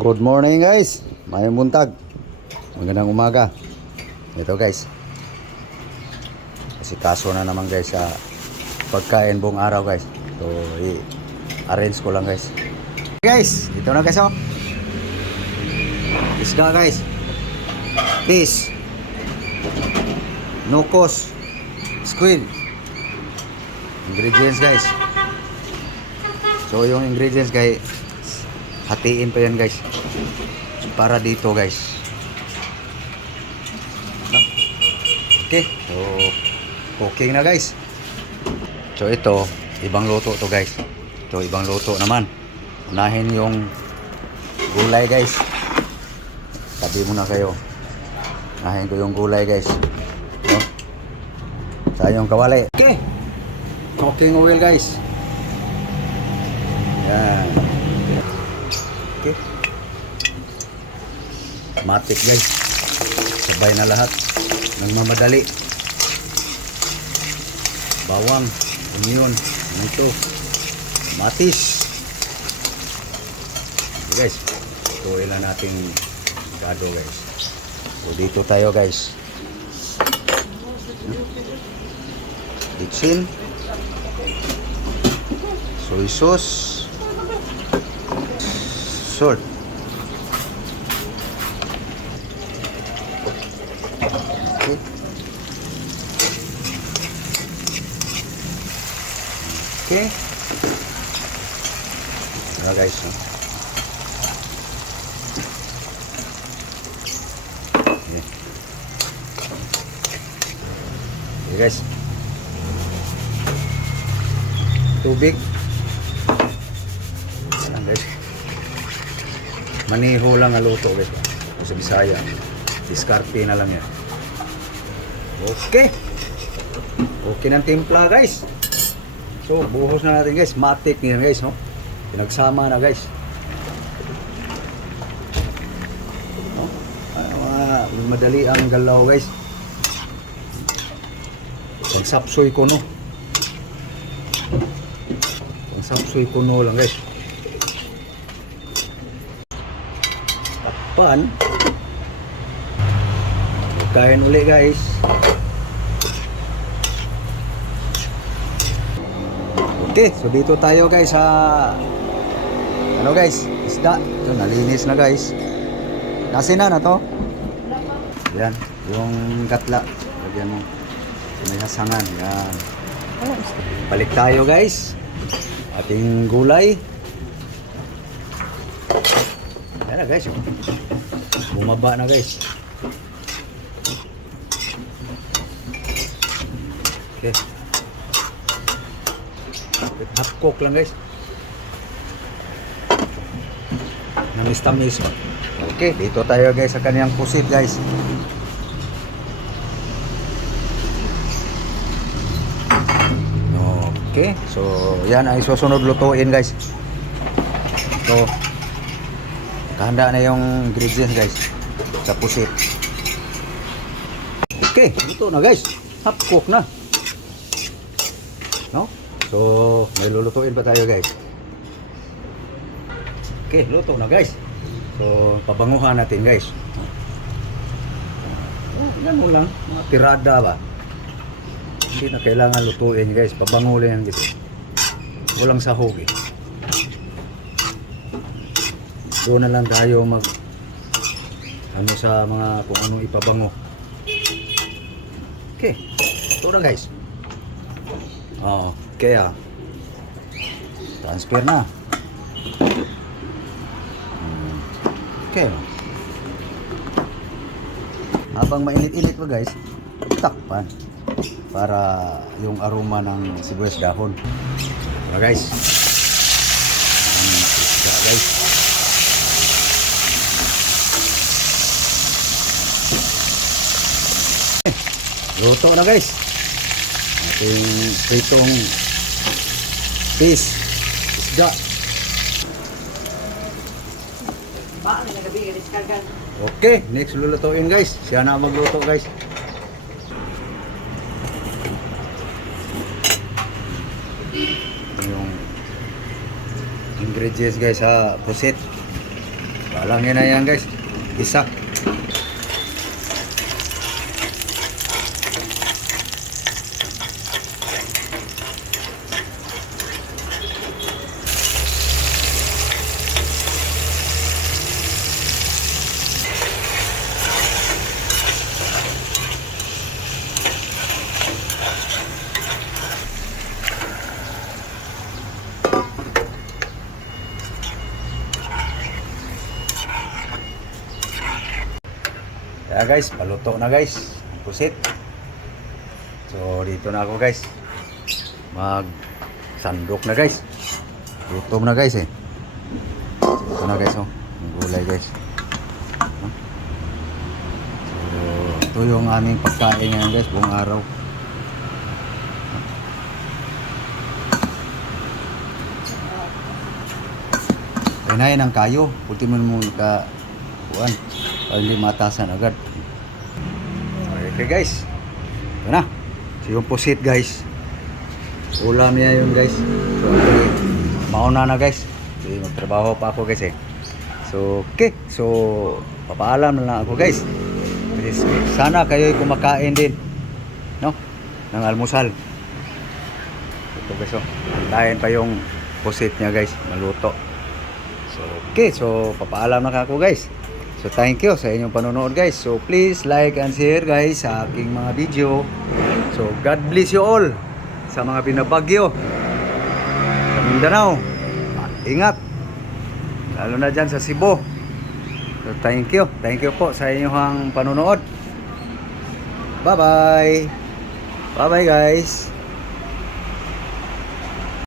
Good morning guys, mayong buntag, magandang umaga. Ito guys, kasi kaso na naman guys sa pagkain buong araw guys. So i-arrange ko lang guys. Guys, ito na guys oh. Isda guys, fish, nukos, squid. Ingredients guys. So yung ingredients guys, hatiin pa yan guys para dito guys. Okay, so cooking na guys. So ito ibang luto to guys. Ito ibang luto naman. Unahin yung gulay guys. Tabi muna kayo. Unahin ko yung gulay guys. So, sa yung kawali. Okay, cooking oil guys. Yan. Okay. Matik guys. Sabay na lahat. Nagmamadali. Bawang, onion, ito, matis. Okay guys. Ito ilan nating gado guys. So dito tayo guys. Kitchen. Soy sauce. Salt. Okay. Okay. Nah guys. Okay. Okay guys. Tubig. Ayan guys. Maniho lang ang luto guys. Sa Bisaya. Diskarte na lang yan. Okay. Okay ng timpla guys. So buhos na natin guys. Matik niyan guys no. Pinagsama na guys. No? Madali ang galaw guys. Pagsapsoy ko no. Pagsapsoy ko no lang guys. Pan. Kain uli guys. Okay, so dito tayo guys sa ano guys, isda. Ito nalinis na guys. Nasina na to. Yan, yung gatla. Lagyan mo. May hasangan. Yan. Balik tayo guys. Ating gulay. Yan na guys. Bumaba na guys. Okay. Half cook lang guys. Namis-tamis. Okay, dito tayo guys sa kaniyang pusit guys. Okay, so yan ay susunod lutuin guys. So kahanda na yung ingredients guys sa pusit. Okay, ito na guys. Half cook na. No? So, may lulutuin pa tayo guys. Okay, luto na guys. So, pabanguhan natin guys. Ganun lang, mga tirada ba. Hindi na kailangan lutuin guys. Pabangulin yan guys. Walang sahog eh. Doon na lang tayo mag ano sa mga kung ano ipabango. Okay, ito na guys. Okay transfer na. Okay. Habang mainit-init pa guys, takpan para yung aroma ng sibuyas dahon. Guys. Guys. Luto na guys. Ating pritong fish, isda. Okay, next lulutuin guys. Siya na magluto guys. Yung ingredients guys sa pusit. Balang yan na yan guys. Isa. Kaya guys, paluto na guys. Pusit. So dito na ako guys. Mag sandok na guys. Lutom na guys eh. Ito na guys oh. Ang gulay guys. So ito yung aming pagkain ngayon guys, buong araw. Kainain ang kayo. Puti mo ka kuan. Para hindi matasan agad. Okay guys. Ito na. So yung pusit guys. Ulam niya yun guys. So okay. Mauna na guys. Okay, magtrabaho pa ako guys eh. So okay. So papaalam na lang ako guys. Sana kayo'y kumakain din. No? Ng almusal. Ito guys oh. Lain pa yung pusit niya guys. Maluto. So okay. So papaalam na ako guys. So thank you sa inyong panonood guys. So please like and share guys sa aking mga video. So God bless you all sa mga binabagyo sa Mindanao. Ingat. Lalo na dyan sa Cebu. So thank you. Thank you po sa inyong panonood. Bye bye. Bye bye guys.